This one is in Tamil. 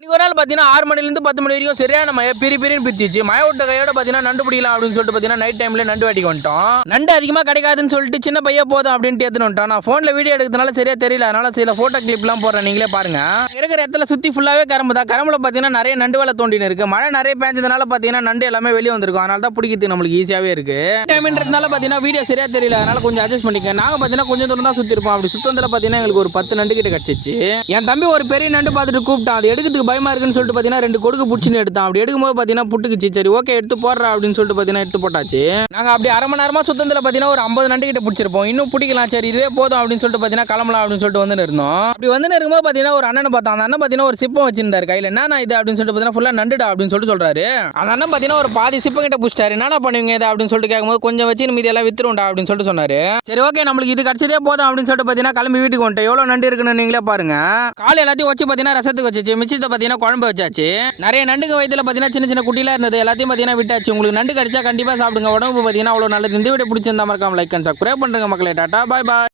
இன்றைக்கி ஒரு நாள் பார்த்தீங்கன்னா ஆறு மணிலேருந்து பத்து மணி வரைக்கும் சரியான மழை பெரிய பெரிய பிரிச்சிச்சு. மழை விட்ட கையோட பார்த்தீங்கன்னா நண்டு பிடிக்கலாம் அப்படின்னு சொல்லிட்டு பார்த்தீங்கன்னா நைட் டைமில் நண்டு வாட்டி வந்துட்டோம். நண்டு அதிகமாக கிடைக்காதுன்னு சொல்லிட்டு சின்ன பையன் போதும் அப்படின்ட்டு எடுத்துன்னு வந்துட்டோம் நான் ஃபோனில் வீடியோ எடுக்கிறதுனால சரியாக தெரியல. அதனால் சில ஃபோட்டோ கிளிப்லாம் போடுறேன். நீங்களே பாருங்க. இருக்கிற இடத்துல சுற்றி ஃபுல்லாகவே கரம்பு தான். கரம்பில் பார்த்தீங்கன்னா நிறைய நண்டு வேலை தோண்டின்னு இருக்கு. மழை நிறைய பேஞ்சதுனால பார்த்தீங்கன்னா நண்டு எல்லாமே வெளியே வந்திருக்கும். அதனால தான் பிடிக்கிறது நம்மளுக்கு ஈஸியாகவே இருக்குது டைம்ன்றதுனால பார்த்தீங்கன்னா வீடியோ சரியாக தெரியல. அதனால் கொஞ்சம் அட்ஜஸ்ட் பண்ணிக்க. நாங்கள் பார்த்தீங்கன்னா கொஞ்சம் தூரம் தான் சுற்றி இருப்போம் அப்படி சுத்தத்தில் பார்த்தீங்கன்னா எங்களுக்கு ஒரு பத்து நண்டு கிட்ட கிடச்சிச்சு. என் தம்பி ஒரு பெரிய நண்டு பார்த்துட்டு கூப்பிட்டான். அது எடுக்கிறதுக்கு பயமாக இருக்குன்னு சொல்லிட்டு பார்த்தீங்கன்னா ரெண்டு கொடுக்கு பிடிச்சின்னு எடுத்தான். அப்படி எடுக்கும்போது பார்த்தீங்கன்னா புட்டுக்குச்சு. சரி ஓகே எடுத்து போடுறா அப்படின்னு சொல்லிட்டு பார்த்தீங்கன்னா எடுத்து போட்டாச்சு. நாங்கள் அப்படி அரை மணி நேரமாக சுத்தத்தில் பார்த்தீங்கன்னா ஒரு ஐம்பது நண்டு கிட்ட பிடிச்சிருப்போம். இன்னும் பிடிக்கலாம். சரி இதுவே போதும் அப்படின்னு சொல்லிட்டு பார்த்தீங்கன்னா கிளம்பலாம் அப்படின்னு சொல்லிட்டு வந்து இருந்தோம். அப்படி வந்து இருக்கும்போது பார்த்தீங்கன்னா ஒரு அண்ணனை பார்த்தோம். அந்த அண்ணன் பார்த்தீங்கன்னா ஒரு சிப்பம் வச்சிருந்தாரு. கையில் என்ன இது? அப்படின்னு சொல்லிட்டு பார்த்தீங்கன்னா ஃபுல்லாக நண்டுடா அப்படின்னு சொல்லிட்டு சொல்கிறாரு அந்த அண்ணன் பார்த்தீங்கன்னா ஒரு பாதி சிப்பம் கிட்ட பிடிச்சிட்டாரு. என்னடா பண்ணுவீங்க இதை? அப்படின்னு சொல்லிட்டு கேட்கும்போது கொஞ்சம் வச்சு மீதி எல்லாம் வித்துருண்டா அப்படின்னு சொல்லிட்டு சொன்னாரு. சரி ஓகே நம்மளுக்கு இது கிடைச்சதே போதும் அப்படின்னு சொல்லிட்டு பார்த்தீங்கன்னா கிளம்பி வீட்டுக்கு வந்துட்டோம். எவ்வளோ நண்டு இருக்குன்னு நீங்களே பாருங்க. கால் எல்லாத்தையும் வச்சு பார்த்தீங்கன்னா ரசத்துக்கு வச்சுச்சு மிச்சத்தை பார்த்தீங்கன்னா குழம்பு வச்சாச்சு. நிறைய நண்டு வயதில் பார்த்தீங்கன்னா சின்ன சின்ன குட்டிலாம் இருந்தது. எல்லாத்தையும் பார்த்தீங்கன்னா விட்டாச்சு. உங்களுக்கு நண்டு கிடைச்சா கண்டிப்பாக சாப்பிடுங்க. உடம்பு பார்த்தீங்கன்னா அவ்வளோ நல்லது. இந்த வீடியோ பிடிச்சிருந்தா மறக்காம லைக் அண்ட் சப்ஸ்கிரைப் பண்ணுறங்க மக்களே. Tata bye bye.